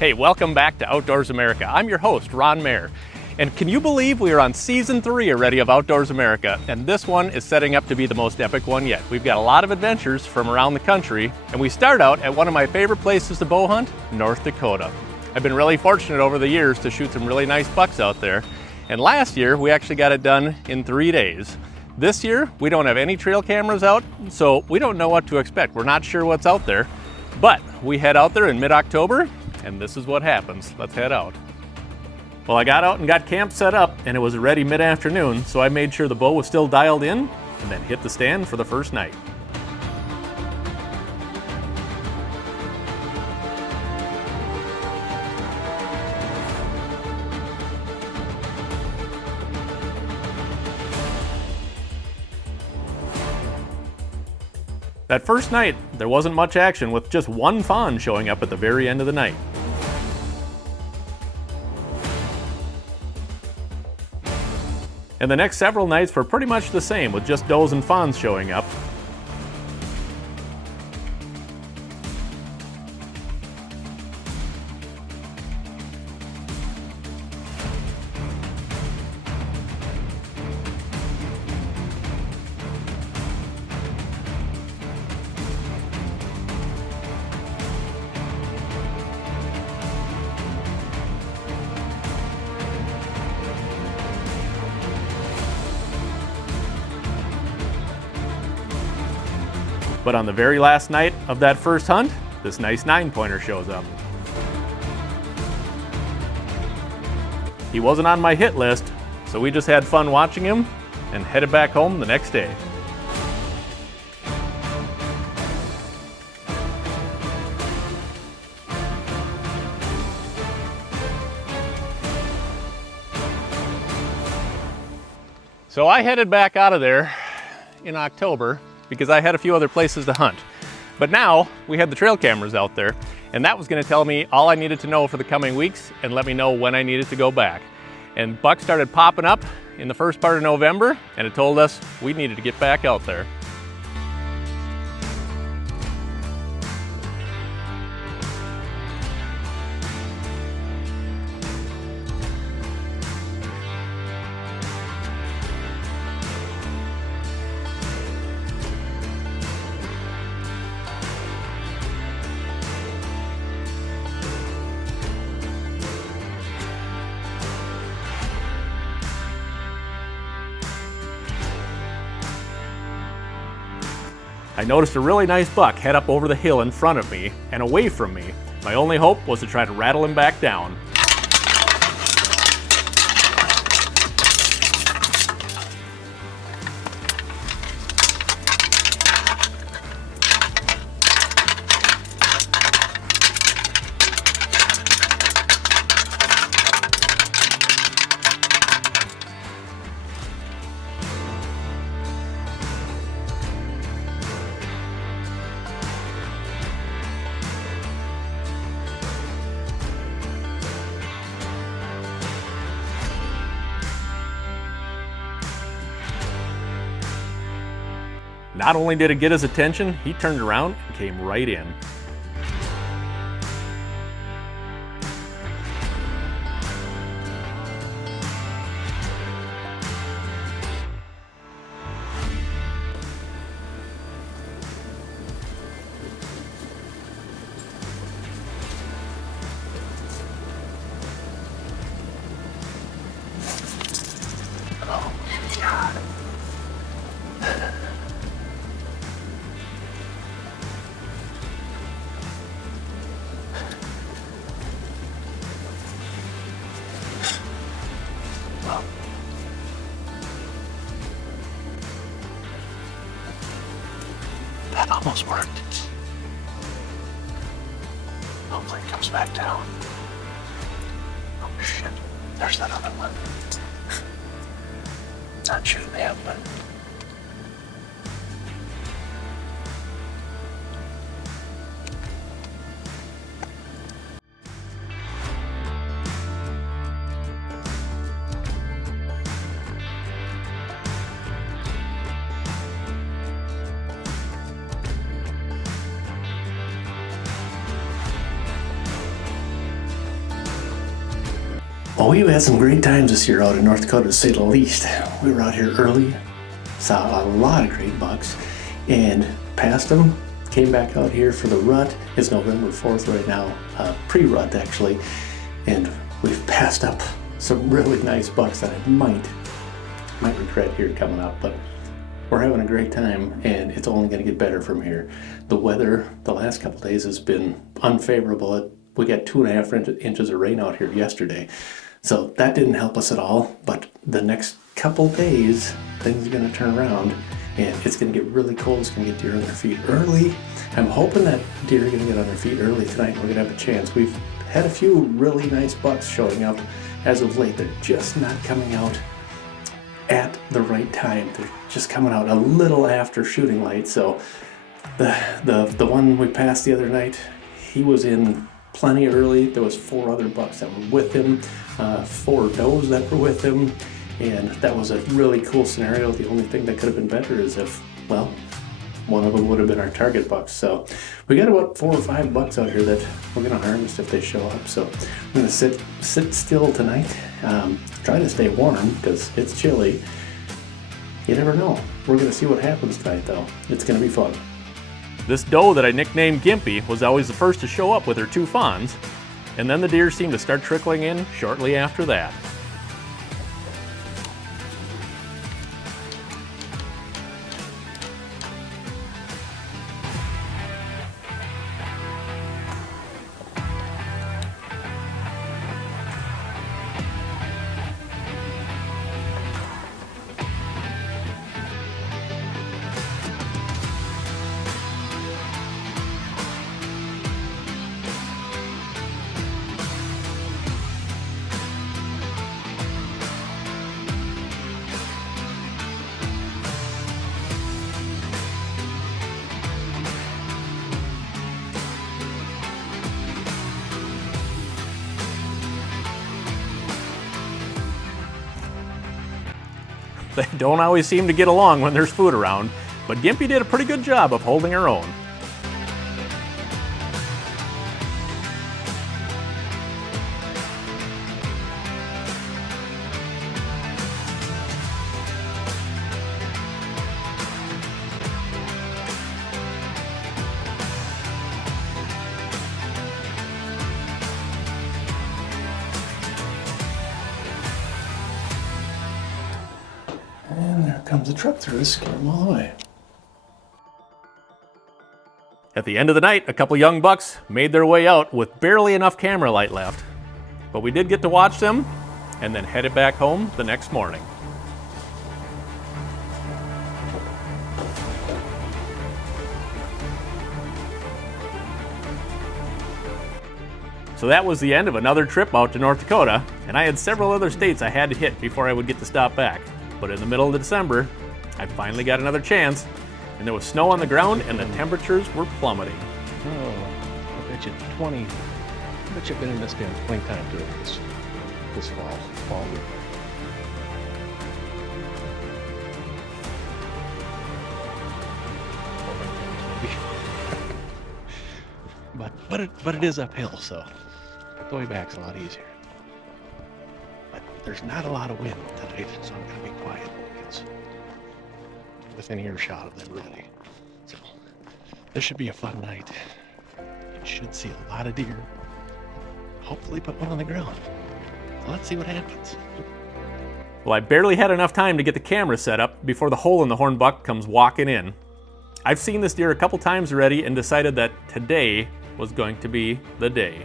Hey, welcome back to Outdoors America. I'm your host, Ron Mehr. And can you believe we are on season 3 already of Outdoors America? And this one is setting up to be the most epic one yet. We've got a lot of adventures from around the country, and we start out at one of my favorite places to bow hunt, North Dakota. I've been really fortunate over the years to shoot some really nice bucks out there. And last year, we actually got it done in 3 days. This year, we don't have any trail cameras out, so we don't know what to expect. We're not sure what's out there, but we head out there in mid-October, and this is what happens. Let's head out. Well, I got out and got camp set up, and it was already mid-afternoon, so I made sure the bow was still dialed in, and then hit the stand for the first night. That first night, there wasn't much action, with just one fawn showing up at the very end of the night. And the next several nights were pretty much the same, with just does and fawns showing up. But on the very last night of that first hunt, this nice 9-pointer shows up. He wasn't on my hit list, so we just had fun watching him and headed back home the next day. So I headed back out of there in October because I had a few other places to hunt. But now we had the trail cameras out there, and that was gonna tell me all I needed to know for the coming weeks and let me know when I needed to go back. And bucks started popping up in the first part of November, and it told us we needed to get back out there. I noticed a really nice buck head up over the hill in front of me and away from me. My only hope was to try to rattle him back down. Not only did it get his attention, he turned around and came right in. Oh, God. That almost worked. Hopefully it comes back down. Oh shit, there's that other one. Not shooting him, but... Well, we've had some great times this year out in North Dakota, to say the least. We were out here early, saw a lot of great bucks, and passed them. Came back out here for the rut. It's November 4th right now, pre-rut actually, and we've passed up some really nice bucks that I might regret here coming up, but we're having a great time, and it's only going to get better from here. The weather the last couple days has been unfavorable. We got 2.5 inches of rain out here yesterday, so that didn't help us at all. But the next couple days, things are going to turn around, and it's going to get really cold. It's going to get deer on their feet early. I'm hoping that deer are going to get on their feet early tonight, and we're going to have a chance. We've had a few really nice bucks showing up as of late. They're just not coming out at the right time. They're just coming out a little after shooting light. So the one we passed the other night, he was in plenty early. There was 4 other bucks that were with him, 4 does that were with him, and that was a really cool scenario. The only thing that could have been better is if, well, one of them would have been our target bucks. So we got about 4 or 5 bucks out here that we're going to harvest if they show up. So I'm going to sit still tonight, try to stay warm because it's chilly. You never know. We're going to see what happens tonight, though. It's going to be fun. This doe that I nicknamed Gimpy was always the first to show up with her 2 fawns, and then the deer seemed to start trickling in shortly after that. They don't always seem to get along when there's food around, but Gimpy did a pretty good job of holding her own. And there comes the truck through to scare them all away. At the end of the night, a couple young bucks made their way out with barely enough camera light left. But we did get to watch them and then headed back home the next morning. So that was the end of another trip out to North Dakota, and I had several other states I had to hit before I would get to stop back. But in the middle of December, I finally got another chance, and there was snow on the ground and the temperatures were plummeting. Oh, I bet you 20. I bet you've been in this damn plenty time doing this fall week. But it is uphill, so the way back's a lot easier. But there's not a lot of wind tonight, so I'm gonna be quiet. It's within earshot of them ready. So this should be a fun night. You should see a lot of deer. Hopefully put one on the ground. So let's see what happens. Well, I barely had enough time to get the camera set up before the hole in the horn buck comes walking in. I've seen this deer a couple times already and decided that today was going to be the day.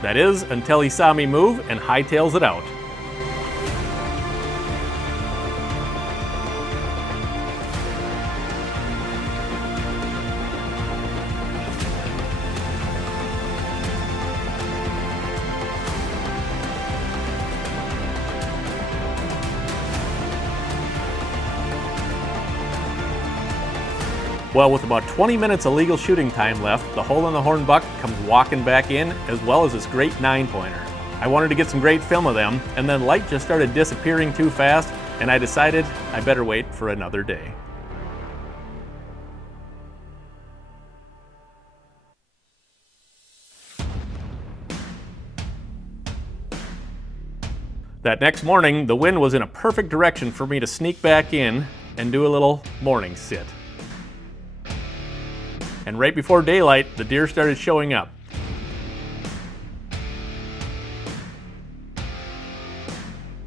That is, until he saw me move and hightails it out. Well, with about 20 minutes of legal shooting time left, the hole in the horn buck comes walking back in, as well as this great 9-pointer. I wanted to get some great film of them, and then light just started disappearing too fast, and I decided I better wait for another day. That next morning, the wind was in a perfect direction for me to sneak back in and do a little morning sit. And right before daylight, the deer started showing up.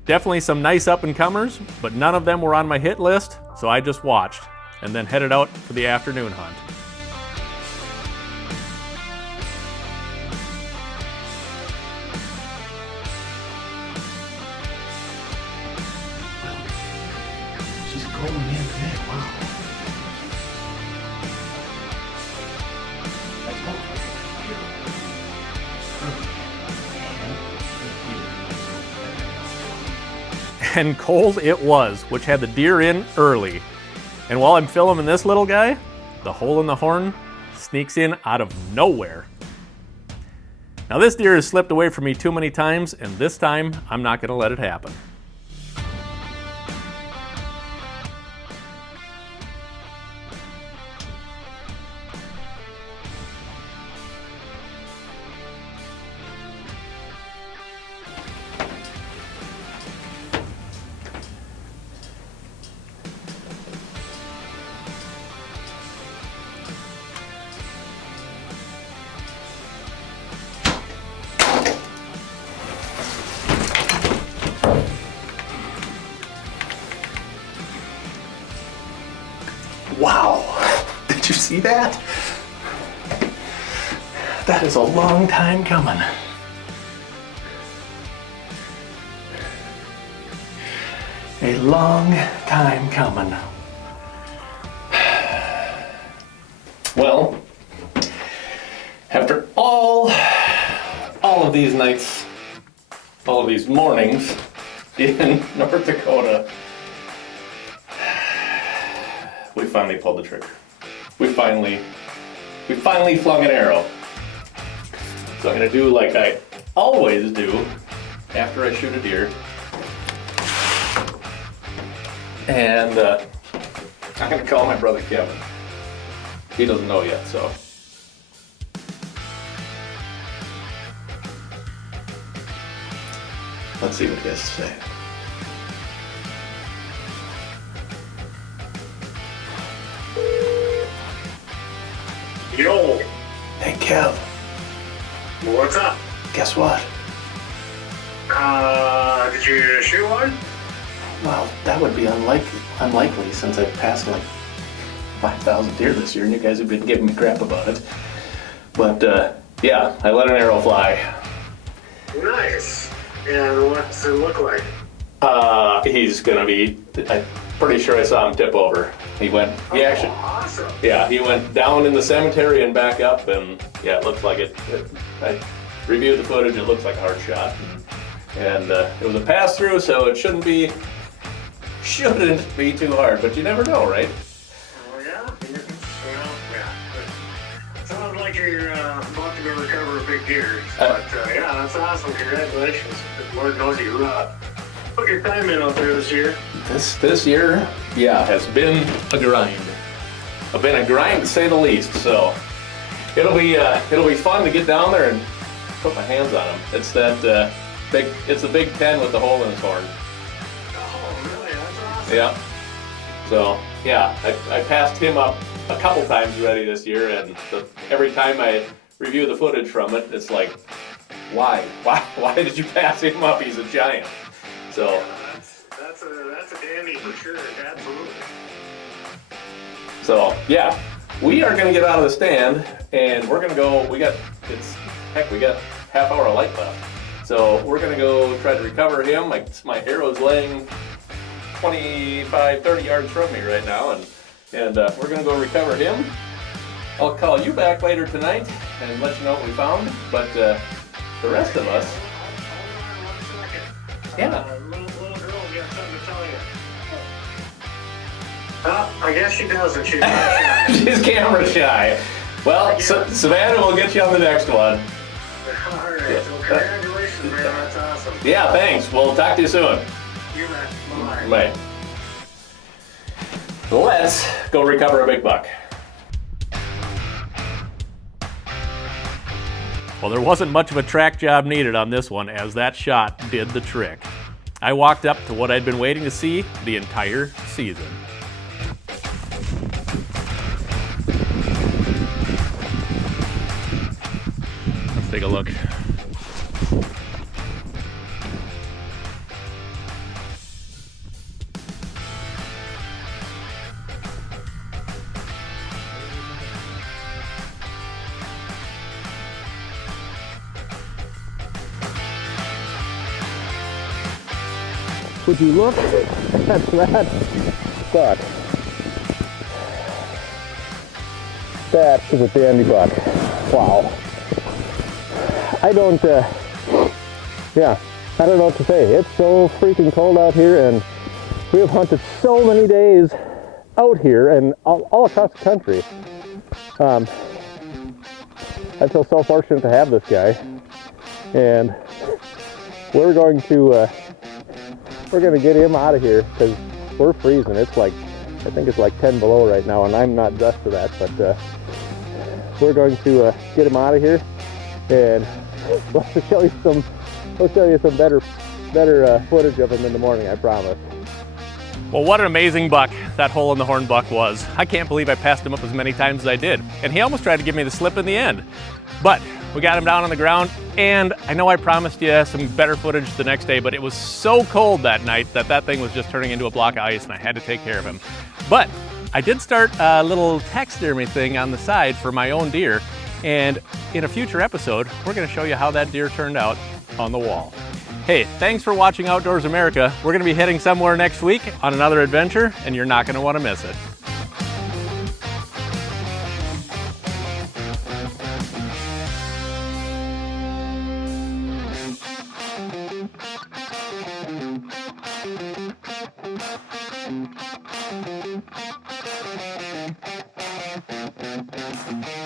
Definitely some nice up-and-comers, but none of them were on my hit list, so I just watched and then headed out for the afternoon hunt. She's going in today. Wow. Let's go. And cold it was, which had the deer in early. And while I'm filming this little guy, the hole in the horn sneaks in out of nowhere. Now this deer has slipped away from me too many times, and this time I'm not gonna let it happen. Wow, did you see that? That is a long time coming. A long time coming. Well, after all of these nights, all of these mornings in North Dakota, we finally pulled the trigger. We finally flung an arrow. So I'm gonna do like I always do after I shoot a deer. And I'm gonna call my brother Kevin. He doesn't know yet, so. Let's see what he has to say. Yo, Hey Kev, what's up? guess what? Did you shoot one? Well, that would be unlikely since I've passed like 5,000 deer this year and you guys have been giving me crap about it. But yeah, I let an arrow fly. Nice. And what's it look like? He's gonna be, I'm pretty sure I saw him tip over. He went, Awesome. yeah, he went down in the cemetery and back up, and yeah, it looks like it. I reviewed the footage, it looks like a hard shot. And it was a pass through, so it shouldn't be too hard, but you never know, right? Oh yeah? Well, yeah. Sounds like you're about to go recover a big deer. But yeah, that's awesome. Congratulations. Lord knows you put your time in out there this year. This year, yeah, has been a grind. I've been a grind to say the least. So it'll be fun to get down there and put my hands on him. It's that it's the Big Ten with the hole in his horn. Oh, really? That's awesome. Yeah. So yeah, I passed him up a couple times already this year, and every time I review the footage from it, it's like, why did you pass him up? He's a giant. So. Yeah, that's a dandy for sure. Absolutely. So yeah, we are gonna get out of the stand and we're gonna go. We got half hour of light left, so we're gonna go try to recover him. My arrow's laying 25, 30 yards from me right now, and we're gonna go recover him. I'll call you back later tonight and let you know what we found. But the rest of us, yeah. Little girl's got something to tell you. I guess she doesn't. She's not shy. She's camera shy. Well, Savannah will get you on the next one. All right. Well, congratulations Congratulations, man. That's awesome. Yeah, thanks. We'll talk to you soon. You bet. Bye-bye. Bye. Let's go recover a big buck. Well, there wasn't much of a track job needed on this one, as that shot did the trick. I walked up to what I'd been waiting to see the entire season. Let's take a look. Would you look at that buck? That is a dandy buck. Wow. I don't know what to say. It's so freaking cold out here, and we have hunted so many days out here and all across the country. I feel so fortunate to have this guy, and we're going to get him out of here because we're freezing. It's like, I think it's like 10 below right now, and I'm not dressed for that, but we're going to get him out of here, and we'll show you some better footage of him in the morning, I promise. Well, what an amazing buck that hole in the horn buck was. I can't believe I passed him up as many times as I did, and he almost tried to give me the slip in the end. But we got him down on the ground, and I know I promised you some better footage the next day, but it was so cold that night that thing was just turning into a block of ice, and I had to take care of him. But I did start a little taxidermy thing on the side for my own deer, and in a future episode, we're gonna show you how that deer turned out on the wall. Hey, thanks for watching Outdoors America. We're gonna be heading somewhere next week on another adventure, and you're not gonna wanna miss it. Thank you.